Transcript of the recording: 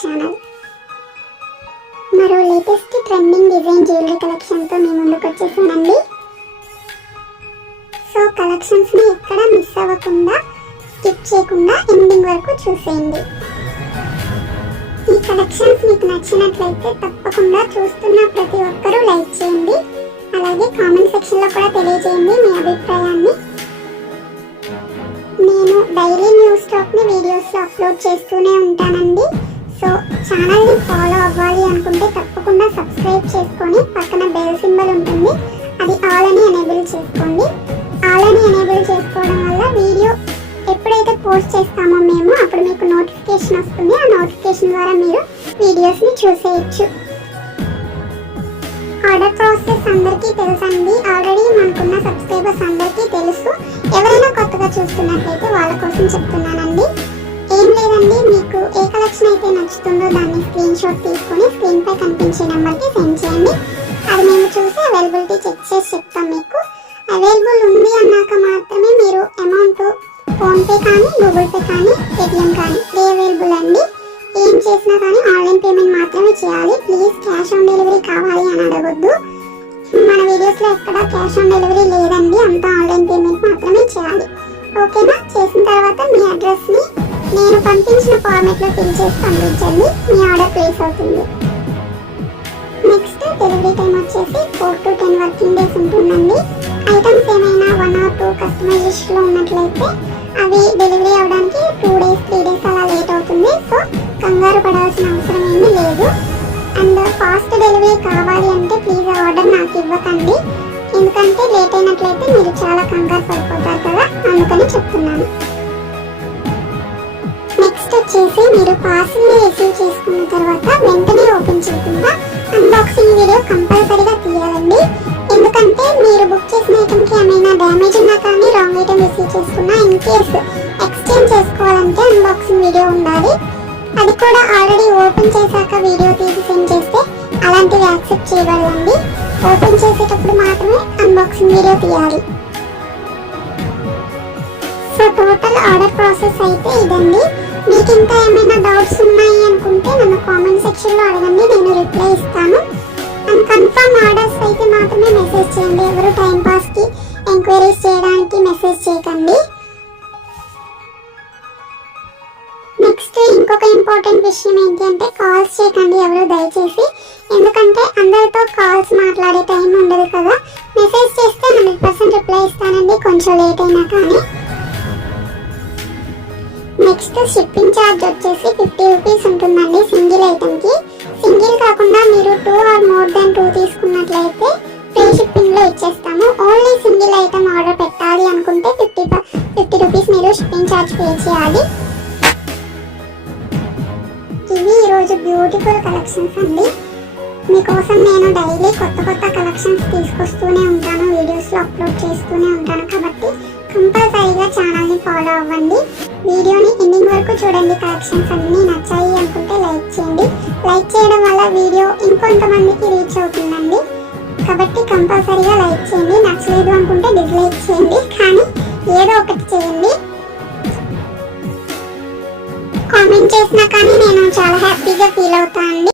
Channel. మరో latest trending design jewellery కలెక్షన్తో మీ ముందుకు వచ్చేసానండి. సో కలెక్షన్స్ని ఎక్కడ మిస్ అవ్వకుండా స్కిప్ చేయకుండా ఎండింగ్ వరకు చూసేయండి. ఈ కలెక్షన్స్ మీకు నచ్చినట్లయితే తప్పకుండా చూస్తున్న ప్రతి ఒక్కరూ లైక్ చేయండి. అలాగే కామెంట్ సెక్షన్లో కూడా తెలియజేయండి మీ అభిప్రాయాన్ని. నేను డైలీ న్యూ స్టాక్ని వీడియోస్లో అప్లోడ్ చేస్తూనే ఉంటానండి. సో ఛానల్ని ఫాలో అవ్వాలి అనుకుంటే తప్పకుండా సబ్స్క్రైబ్ చేసుకొని పక్కన బెల్ సింబల్ ఉంటుంది, అది ఆల్ అని ఎనేబుల్ చేసుకోండి. ఆల్ అని ఎనేబుల్ చేసుకోవడం వల్ల వీడియో ఎప్పుడైతే పోస్ట్ చేస్తామో మేము అప్పుడు మీకు నోటిఫికేషన్ వస్తుంది. ఆ నోటిఫికేషన్ ద్వారా మీరు వీడియోస్ని చూసేయచ్చు. ఆర్డర్ ప్రాసెస్ అందరికీ తెలుసండి. ఆల్రెడీ మనకున్న సబ్స్క్రైబర్స్ అందరికీ తెలుసు. ఎవరైనా కొత్తగా చూస్తున్నట్లయితే వాళ్ళ కోసం చెప్తున్నానండి. ఏం లేదండి, మీకు ఏ కలెక్షన్ అయితే నచ్చుతుందో దాన్ని స్క్రీన్ షాట్ తీసుకొని స్క్రీన్ పై కనిపించే నెంబర్కి సెండ్ చేయండి. అది మేము చూసి అవైలబిలిటీ చెక్ చేసి చెప్తాం. మీకు అవైలబుల్ ఉంది అన్నాక మాత్రమే మీరు అమౌంట్ ఫోన్పే కానీ గూగుల్ పే కానీ పేటిఎం కానీ అవైలబుల్ అండి. ఏం చేసినా కానీ ఆన్లైన్ పేమెంట్ మాత్రమే చేయాలి. ప్లీజ్ క్యాష్ ఆన్ డెలివరీ కావాలి అని అడగొద్దు. మన వీడియోస్లో ఎక్కడ క్యాష్ ఆన్ డెలివరీ లేదండి, అంతా ఆన్లైన్ పేమెంట్ మాత్రమే చేయాలి. ఓకేనా? చేసిన తర్వాత మీ అడ్రస్ని నేను పంపించిన ఫార్మేట్లో ఫిల్ చేసి పంపించండి. మీ ఆర్డర్ ప్లేస్ అవుతుంది. నెక్స్ట్ డెలివరీ టైం వచ్చేసి 4 to 10 వర్కింగ్ డేస్ ఉంటుందండి. ఐటమ్స్ ఏమైనా 1 or 2 కస్టమైజేషన్లో ఉన్నట్లయితే అవి డెలివరీ అవ్వడానికి 2 days 3 days అలా లేట్ అవుతుంది. సో కంగారు పడాల్సిన అవసరం ఏమీ లేదు. అండ్ ఫాస్ట్ డెలివరీ కావాలి అంటే ప్లీజ్ ఆర్డర్ నాకు ఇవ్వకండి, ఎందుకంటే లేట్ అయినట్లయితే మీరు చాలా కంగారు పడిపోతారు కదా, అందుకని చెప్తున్నాను. నెక్స్ట్ వచ్చేసి మీరు పార్సిల్ని రిసీవ్ చేసుకున్న తర్వాత వెంటనే ఓపెన్ చేయకుండా అన్బాక్సింగ్ వీడియో కంపల్సరీగా తీయాలండి. ఎందుకంటే మీరు బుక్ చేసిన ఐటమ్కి ఏమైనా డ్యామేజ్ ఉన్నా కానీ రాంగ్ ఐటమ్ రిసీవ్ చేసుకున్నా ఇన్ కేస్ ఎక్స్చేంజ్ చేసుకోవాలంటే అన్బాక్సింగ్ వీడియో ఉండాలి. అది కూడా ఆల్రెడీ ఓపెన్ చేశాక వీడియో తీసి సెండ్ చేస్తే అలాంటివి యాక్సెప్ట్ చేయగలండి. ఓపెన్ చేసేటప్పుడు మాత్రమే అన్బాక్సింగ్ వీడియో తీయాలి. సో టోటల్ ఆర్డర్ ప్రాసెస్ అయితే ఇదండి. మీకు ఇంకా ఏమైనా డౌట్స్ ఉన్నాయి అనుకుంటే నన్ను కామెంట్ సెక్షన్లో అడగండి, నేను రిప్లై ఇస్తాను. అండ్ కన్ఫర్మ్ ఆర్డర్స్ అయితే మాత్రమే మెసేజ్ చేయండి. ఎవరు టైంపాస్కి ఎంక్వైరీస్ చేయడానికి మెసేజ్ చేయకండి. నెక్స్ట్ ఇంకొక ఇంపార్టెంట్ విషయం ఏంటి అంటే కాల్స్ చేయకండి ఎవరు దయచేసి, ఎందుకంటే అందరితో కాల్స్ మాట్లాడే టైం ఉండదు కదా. మెసేజ్ చేస్తే 100% రిప్లై ఇస్తానండి, కొంచెం లేట్ అయినా కానీ. నెక్స్ట్ షిప్పింగ్ ఛార్జ్ వచ్చేసి 50 రూపీస్ ఉంటుందండి సింగిల్ ఐటమ్కి. సింగిల్ కాకుండా మీరు 2 or more than 2 తీసుకున్నట్లయితే ఫ్రీ షిప్పింగ్లో ఇచ్చేస్తాము. ఓన్లీ సింగిల్ ఐటమ్ ఆర్డర్ పెట్టాలి అనుకుంటే 50 రూపీస్ మీరు షిప్పింగ్ ఛార్జ్ పే చేయాలి. ఇవి ఈరోజు బ్యూటిఫుల్ కలెక్షన్స్ అండి. మీకోసం నేను డైలీ కొత్త కలెక్షన్స్ తీసుకొస్తూనే ఉంటాను, వీడియోస్లో అప్లోడ్ చేస్తూనే ఉంటాను. కాబట్టి కంపల్సరీగా ఛానల్ని ఫాలో అవ్వండి. వీడియోని ఎండింగ్ వరకు చూడండి. కలెక్షన్స్ అన్నీ నచ్చాయి అనుకుంటే లైక్ చేయండి. లైక్ చేయడం వల్ల వీడియో ఇంకొంతమందికి రీచ్ అవుతుందండి. కాబట్టి కంపల్సరీగా లైక్ చేయండి. నచ్చలేదు అనుకుంటే డిస్లైక్ చేయండి, కానీ ఏదో ఒకటి చేయండి. కామెంట్ చేసినా కానీ నేను చాలా హ్యాపీగా ఫీల్ అవుతాను అండి.